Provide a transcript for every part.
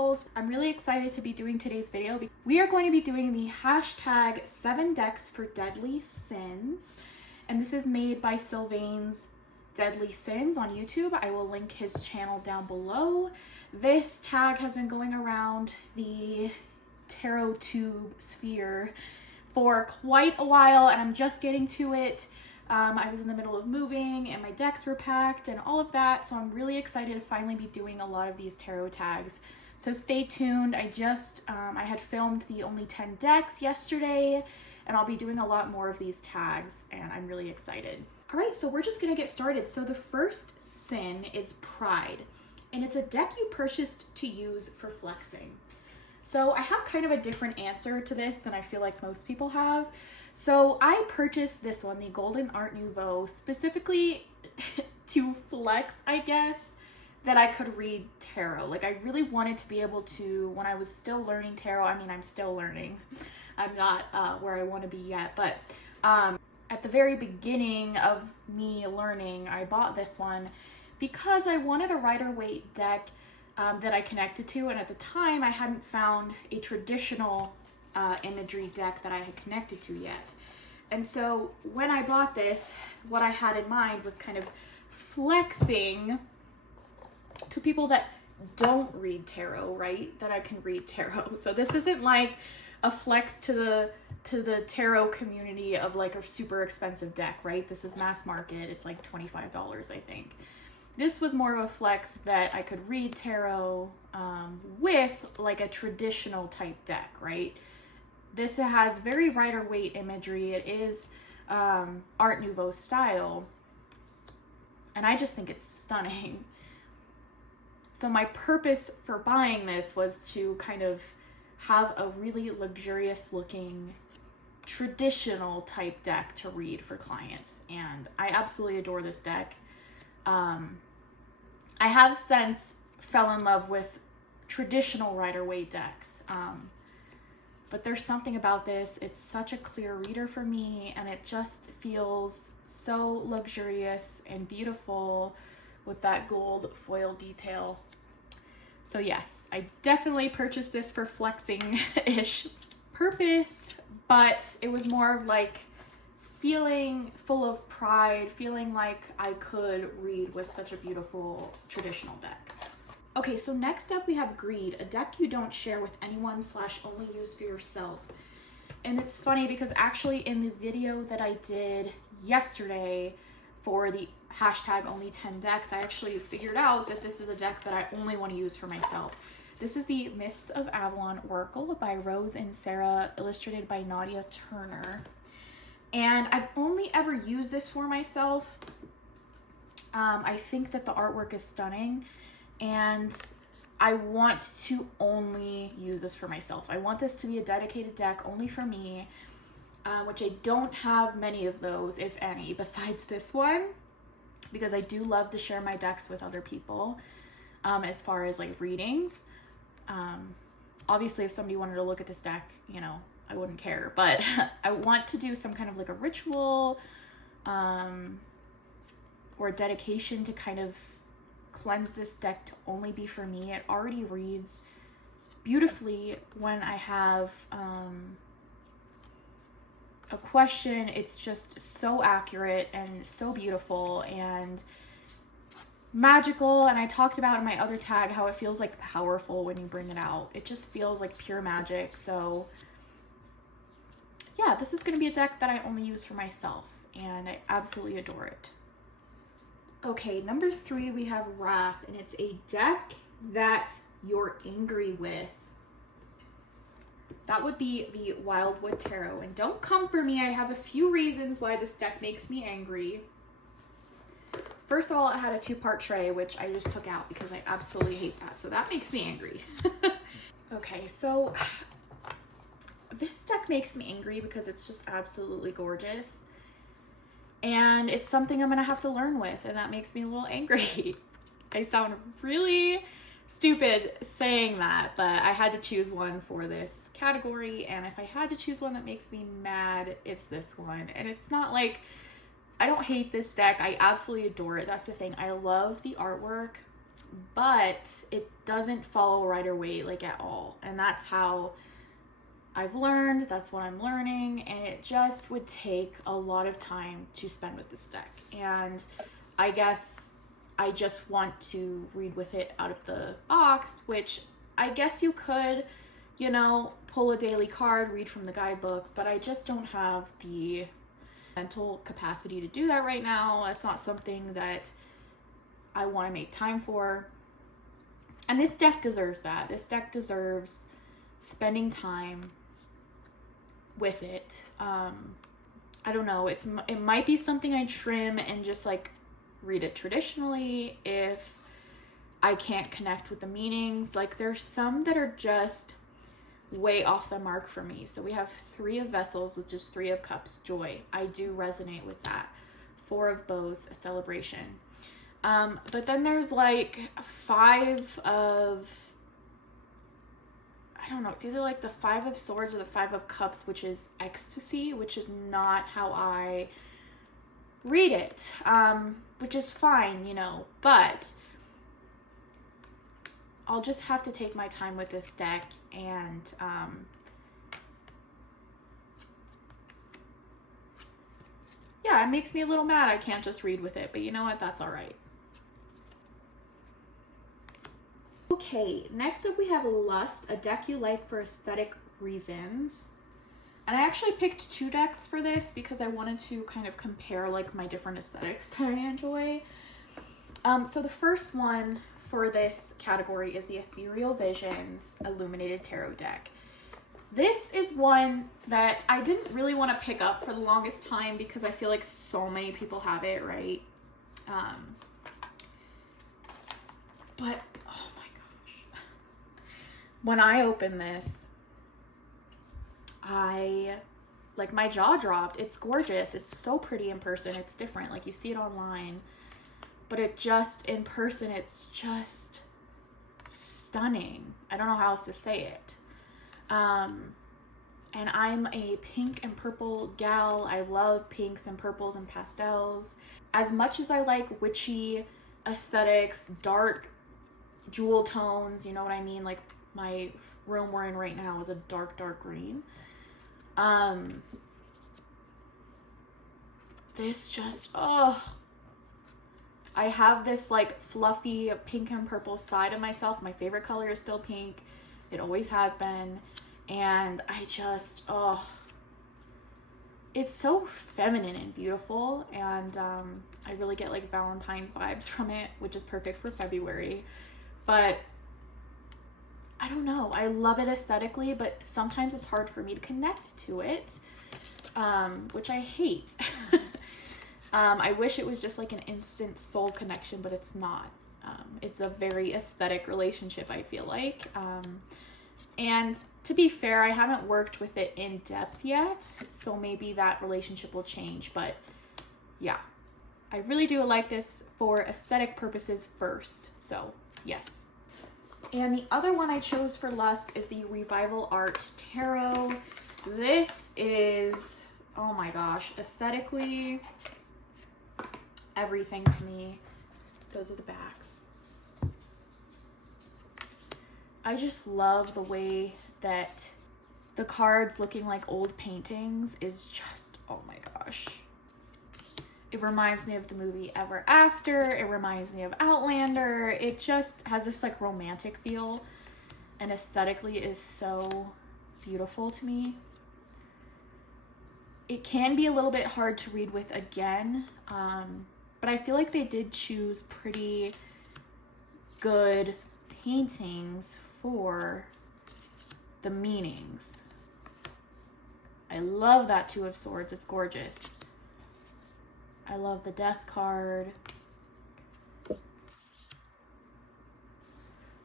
souls. I'm really excited to be doing today's video. We are going to be doing the hashtag 7 decks for deadly sins, and this is made by Sylvain's Deadly Sins on YouTube. I will link his channel down below. This tag has been going around the tarot tube sphere for quite a while, and I'm just getting to it. I was in the middle of moving and my decks were packed and all of that, so I'm really excited to finally be doing a lot of these tarot tags. So stay tuned. I had filmed the only 10 decks yesterday, and I'll be doing a lot more of these tags, and I'm really excited. All right, so we're just gonna get started. So the first sin is pride, and it's a deck you purchased to use for flexing. So I have kind of a different answer to this than I feel like most people have. So I purchased this one, the Golden Art Nouveau, specifically to flex, I guess, that I could read tarot. Like, I really wanted to be able to, when I was still learning tarot, I mean, I'm still learning. I'm not where I want to be yet, but at the very beginning of me learning, I bought this one because I wanted a Rider-Waite deck that I connected to, and at the time I hadn't found a traditional imagery deck that I had connected to yet. And so when I bought this, what I had in mind was kind of flexing to people that don't read tarot, right? That I can read tarot. So this isn't like a flex to the tarot community of like a super expensive deck, right? This is mass market. It's like $25, I think. This was more of a flex that I could read tarot with like a traditional type deck, right? This has very Rider-Waite imagery. It is Art Nouveau style, and I just think it's stunning. So my purpose for buying this was to kind of have a really luxurious looking traditional type deck to read for clients, and I absolutely adore this deck. I have since fell in love with traditional Rider-Waite decks, but there's something about this. It's such a clear reader for me, and it just feels so luxurious and beautiful with that gold foil detail. So yes, I definitely purchased this for flexing-ish purpose, but it was more of like feeling full of pride, feeling like I could read with such a beautiful traditional deck. Okay, so next up we have Greed, a deck you don't share with anyone / only use for yourself. And it's funny because actually in the video that I did yesterday for the hashtag only 10 decks, I actually figured out that this is a deck that I only want to use for myself. This is the Mists of Avalon Oracle by Rose and Sarah, illustrated by Nadia Turner. And I've only ever used this for myself. I think that the artwork is stunning, and I want to only use this for myself. I want this to be a dedicated deck only for me, which I don't have many of those, if any, besides this one, because I do love to share my decks with other people as far as like readings. Obviously, if somebody wanted to look at this deck, you know, I wouldn't care, but I want to do some kind of like a ritual or a dedication to kind of cleanse this deck to only be for me. It already reads beautifully when I have a question. It's just so accurate and so beautiful and magical, and I talked about in my other tag how it feels like powerful when you bring it out. It just feels like pure magic. So yeah, this is going to be a deck that I only use for myself, and I absolutely adore it. Okay, number 3, we have Wrath, and it's a deck that you're angry with. That would be the Wildwood Tarot, and don't come for me. I have a few reasons why this deck makes me angry. First of all, it had a 2-part tray, which I just took out because I absolutely hate that, so that makes me angry. Okay, so this deck makes me angry because it's just absolutely gorgeous, and it's something I'm gonna have to learn with, and that makes me a little angry. I sound really stupid saying that, but I had to choose one for this category, and if I had to choose one that makes me mad, it's this one. And it's not like I don't hate this deck. I absolutely adore it. That's the thing. I love the artwork. but it doesn't follow Rider-Waite like at all. And that's how I've learned, that's what I'm learning, and it just would take a lot of time to spend with this deck. And I guess I just want to read with it out of the box, which I guess you could, you know, pull a daily card, read from the guidebook, but I just don't have the mental capacity to do that right now. That's not something that I want to make time for. And this deck deserves that. This deck deserves spending time with it. I don't know. It might be something I trim and just like read it traditionally if I can't connect with the meanings. Like there's some that are just way off the mark for me. So we have 3 of Vessels, which is 3 of Cups, joy. I do resonate with that. 4 of Bows, a celebration. But then there's like 5 of, I don't know, it's either like the 5 of Swords or the 5 of Cups, which is ecstasy, which is not how I read it, which is fine, you know, but I'll just have to take my time with this deck. And yeah, it makes me a little mad I can't just read with it, but you know what, that's all right. Okay, next up we have Lust, a deck you like for aesthetic reasons. And I actually picked 2 decks for this because I wanted to kind of compare like my different aesthetics that I enjoy. So the first one for this category is the Ethereal Visions Illuminated Tarot deck. This is one that I didn't really want to pick up for the longest time because I feel like so many people have it, right? But oh my gosh. When I opened this, my jaw dropped. It's gorgeous. It's so pretty in person. It's different. Like you see it online, but it just in person, it's just stunning. I don't know how else to say it. And I'm a pink and purple gal. I love pinks and purples and pastels. As much as I like witchy aesthetics, dark jewel tones, you know what I mean? Like my room we're in right now is a dark, dark green. This just, oh, I have this like fluffy pink and purple side of myself. My favorite color is still pink. It always has been. And I just, oh, it's so feminine and beautiful. And I really get like Valentine's vibes from it, which is perfect for February. But I don't know. I love it aesthetically, but sometimes it's hard for me to connect to it, which I hate. I wish it was just like an instant soul connection, but it's not. It's a very aesthetic relationship, I feel like. And to be fair, I haven't worked with it in depth yet, so maybe that relationship will change. But yeah, I really do like this for aesthetic purposes first. So yes. And the other one I chose for Lust is the Revival Art Tarot. This is, oh my gosh, aesthetically everything to me. Those are the backs. I just love the way that the cards looking like old paintings is just, oh my gosh. It reminds me of the movie Ever After. It reminds me of Outlander. It just has this like romantic feel and aesthetically is so beautiful to me. It can be a little bit hard to read with again, but I feel like they did choose pretty good paintings for the meanings. I love that 2 of Swords. It's gorgeous. I love the Death card.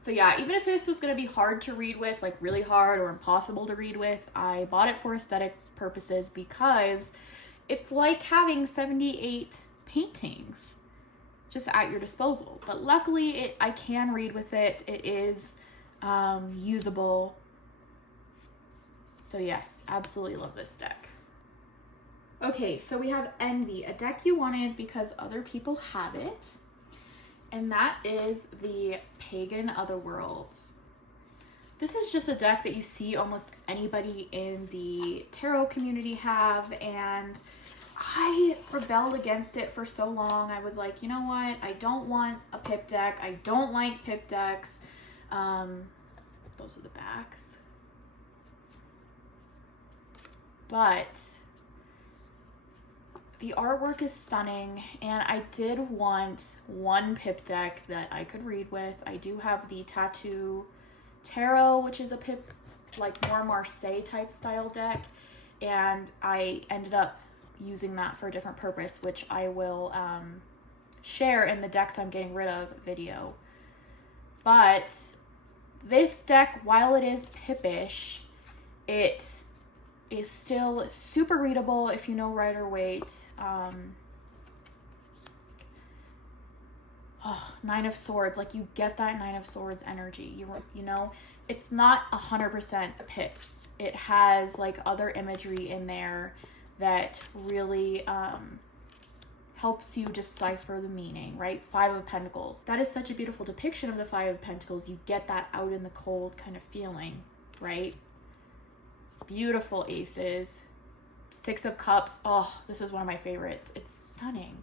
So yeah, even if this was going to be hard to read with, like really hard or impossible to read with, I bought it for aesthetic purposes because it's like having 78 paintings just at your disposal. But luckily I can read with it. It is usable. So yes, absolutely love this deck. Okay, so we have Envy, a deck you wanted because other people have it. and that is the Pagan Otherworlds. This is just a deck that you see almost anybody in the tarot community have, and I rebelled against it for so long. I was like, you know what? I don't want a pip deck. I don't like pip decks. Those are the backs. But the artwork is stunning, and I did want one pip deck that I could read with. I do have the Tattoo Tarot, which is a pip, like more Marseille type style deck, and I ended up using that for a different purpose, which I will share in the decks I'm getting rid of video. But this deck, while it is pippish, it is still super readable if you know Rider-Waite. Nine of Swords, like you get that Nine of Swords energy. You know, it's not 100% pips. It has like other imagery in there that really helps you decipher the meaning, right? Five of Pentacles. That is such a beautiful depiction of the Five of Pentacles. You get that out in the cold kind of feeling, right? Beautiful aces. Six of Cups. Oh, this is one of my favorites. It's stunning.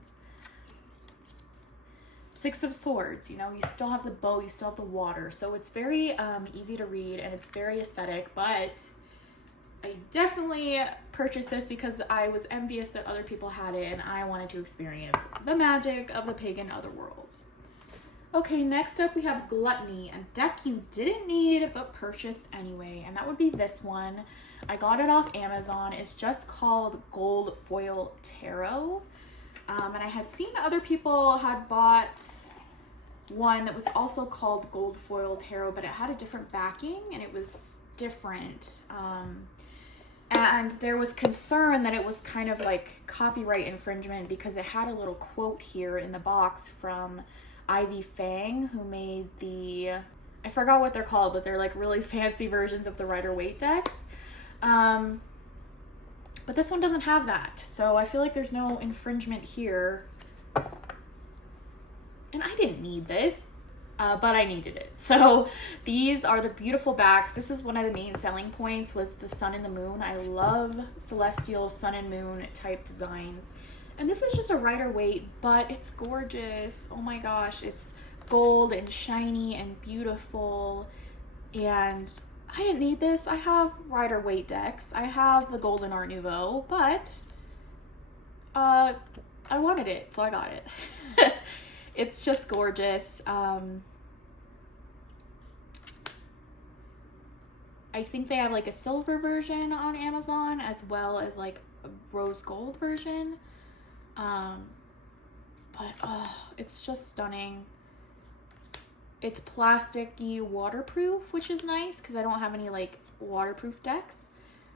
Six of Swords, you know, you still have the bow, you still have the water. So it's very easy to read, and it's very aesthetic, but I definitely purchased this because I was envious that other people had it, and I wanted to experience the magic of the Pagan Otherworlds. Okay, next up we have Gluttony, a deck you didn't need but purchased anyway, and that would be this one. I got it off Amazon. It's just called Gold Foil Tarot. And I had seen other people had bought one that was also called Gold Foil Tarot, but it had a different backing and it was different. And there was concern that it was kind of like copyright infringement because it had a little quote here in the box from Ivy Fang, who made the, I forgot what they're called, but they're like really fancy versions of the Rider-Waite decks. But this one doesn't have that, so I feel like there's no infringement here. And I didn't need this, but I needed it. So these are the beautiful backs. This is one of the main selling points, was the sun and the moon. I love celestial sun and moon type designs. And this is just a Rider-Waite, but it's gorgeous. Oh my gosh, it's gold and shiny and beautiful. And I didn't need this. I have Rider-Waite decks. I have the Golden Art Nouveau, but I wanted it, so I got it. It's just gorgeous. I think they have like a silver version on Amazon as well as like a rose gold version. But oh, it's just stunning. It's plasticky waterproof, which is nice because I don't have any like waterproof decks,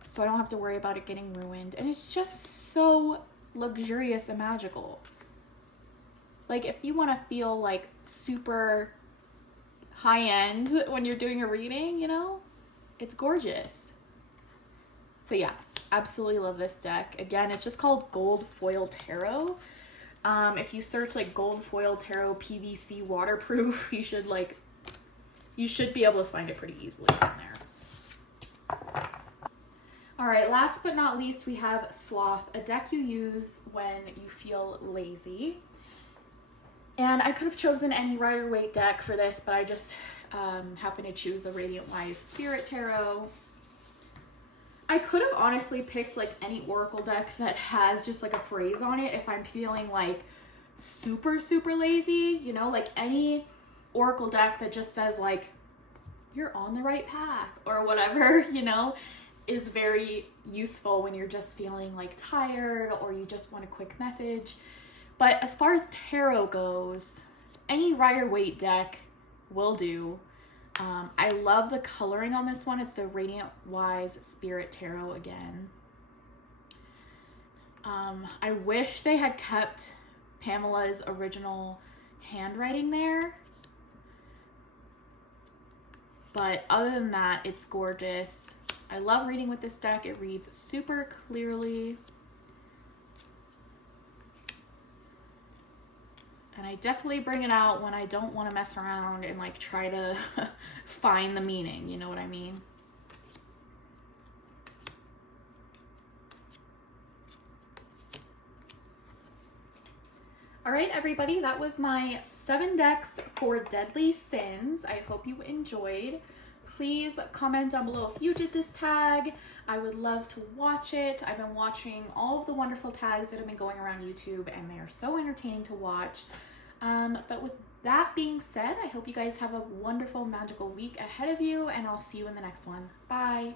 so I don't have to worry about it getting ruined. And it's just so luxurious and magical. Like if you want to feel like super high end when you're doing a reading, you know, it's gorgeous. So yeah, absolutely love this deck. Again, it's just called Gold Foil Tarot. If you search like Gold Foil Tarot PVC waterproof, you should be able to find it pretty easily on there. All right, last but not least, we have Sloth, a deck you use when you feel lazy. And I could have chosen any Rider-Waite deck for this, but I just happened to choose the Radiant Wise Spirit Tarot. I could have honestly picked like any Oracle deck that has just like a phrase on it if I'm feeling like super lazy, you know, like any Oracle deck that just says like you're on the right path or whatever, you know, is very useful when you're just feeling like tired or you just want a quick message. But as far as tarot goes, any Rider-Waite deck will do. I love the coloring on this one. It's the Radiant Wise Spirit Tarot again. I wish they had kept Pamela's original handwriting there. But other than that, it's gorgeous. I love reading with this deck. It reads super clearly. And I definitely bring it out when I don't want to mess around and like try to find the meaning, you know what I mean? All right, everybody, that was my 7 decks for Deadly Sins. I hope you enjoyed. Please comment down below if you did this tag. I would love to watch it. I've been watching all of the wonderful tags that have been going around YouTube, and they are so entertaining to watch. But with that being said, I hope you guys have a wonderful, magical week ahead of you, and I'll see you in the next one. Bye.